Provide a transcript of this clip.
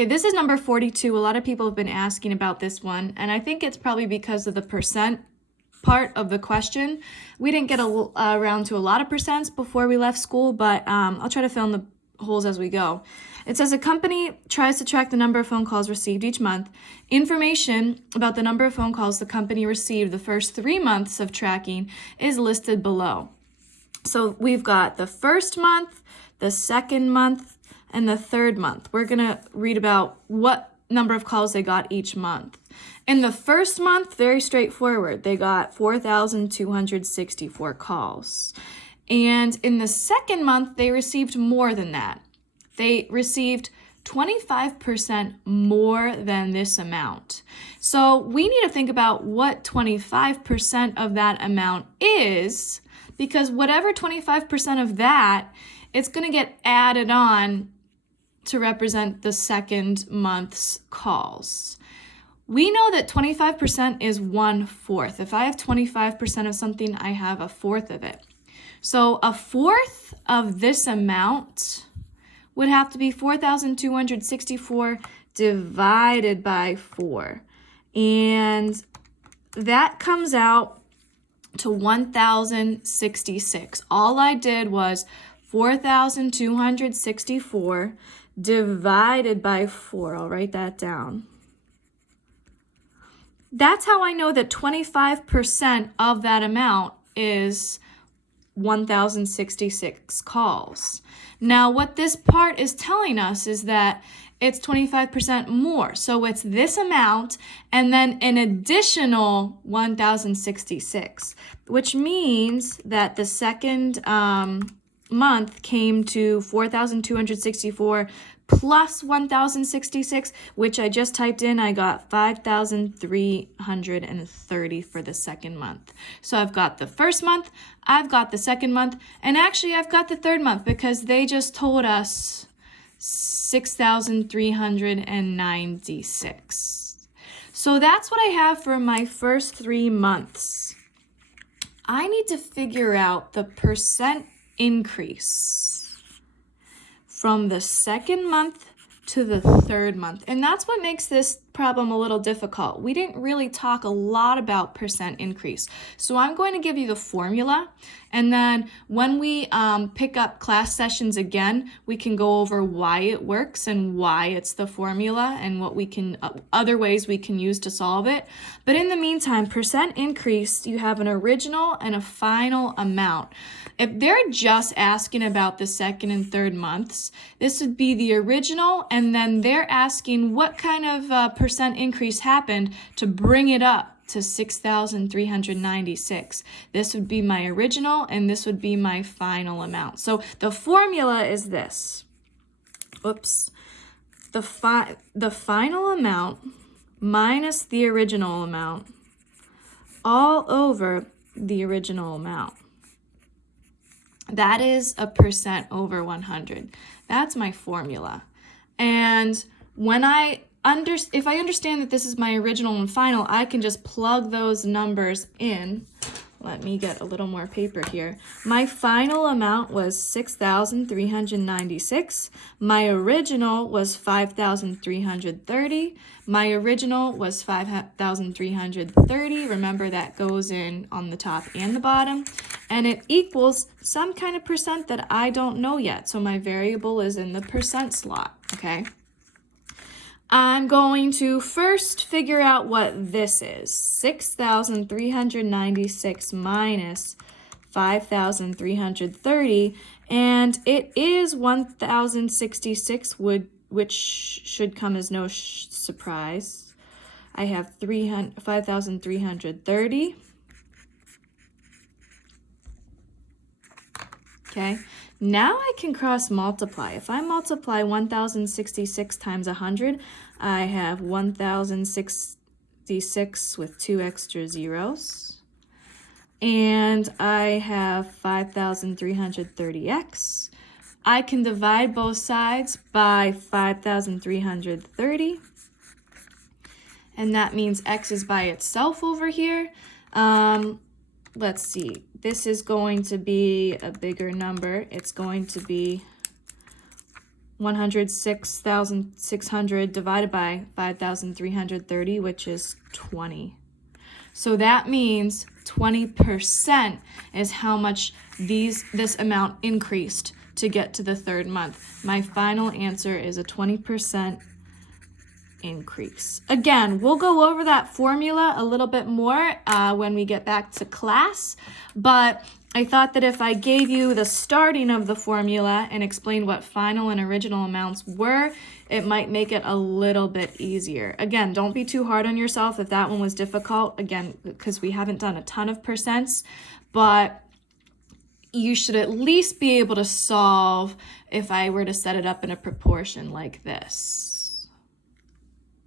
Okay, this is number 42. A lot of people have been asking about this one, and I think it's probably because of the percent part of the question. We didn't get around to a lot of percents before we left school, but I'll try to fill in the holes as we go. It says a company tries to track the number of phone calls received each month. Information about the number of phone calls the company received the first 3 months of tracking is listed below. So we've got the first month, the second month, and the third month. We're going to read about what number of calls they got each month. In the first month, very straightforward. They got 4,264 calls. And in the second month, they received more than that. They received 25% more than this amount. So we need to think about what 25% of that amount is, because whatever 25% of that, it's going to get added on to represent the second month's calls. We know that 25% is 1/4. If I have 25% of something, I have 1/4 of it. So 1/4 of this amount would have to be 4,264 divided by 4. And that comes out to 1,066. All I did was 4,264 divided by 4. I'll write that down. That's how I know that 25% of that amount is 1,066 calls. Now, what this part is telling us is that it's 25% more. So it's this amount and then an additional 1,066, which means that the second month came to 4,264 plus 1,066, which I just typed in. I got 5,330 for the second month. So I've got the first month, I've got the second month, and actually I've got the third month because they just told us 6,396. So that's what I have for my first 3 months. I need to figure out the percent increase from the second month to the third month. And that's what makes this problem a little difficult. We didn't really talk a lot about percent increase. So I'm going to give you the formula, and then when we pick up class sessions again, we can go over why it works and why it's the formula and what we can, other ways we can use to solve it. But in the meantime, percent increase, you have an original and a final amount. If they're just asking about the second and third months, this would be the original, and then they're asking what kind of percent increase happened to bring it up to 6,396. This would be my original, and this would be my final amount. So the formula is this. Oops. The final amount minus the original amount all over the original amount. That is a percent over 100. That's my formula. And when if I understand that this is my original and final, I can just plug those numbers in. Let me get a little more paper here. My final amount was 6,396. My original was 5,330. My original was 5,330. Remember, that goes in on the top and the bottom. And it equals some kind of percent that I don't know yet. So my variable is in the percent slot, okay? I'm going to first figure out what this is. 6,396 minus 5,330, and it is 1,066, which should come as no surprise. I have 5,330. Okay, now I can cross multiply. If I multiply 1,066 times 100, I have 1,066 with 2 extra zeros. And I have 5,330x. I can divide both sides by 5,330. And that means x is by itself over here. Let's see. This is going to be a bigger number. It's going to be 106,600 divided by 5,330, which is 20. So that means 20% is how much this amount increased to get to the third month. My final answer is a 20% increase. Again, we'll go over that formula a little bit more when we get back to class, but I thought that if I gave you the starting of the formula and explained what final and original amounts were, it might make it a little bit easier. Again, don't be too hard on yourself if that one was difficult, again, because we haven't done a ton of percents, but you should at least be able to solve if I were to set it up in a proportion like this.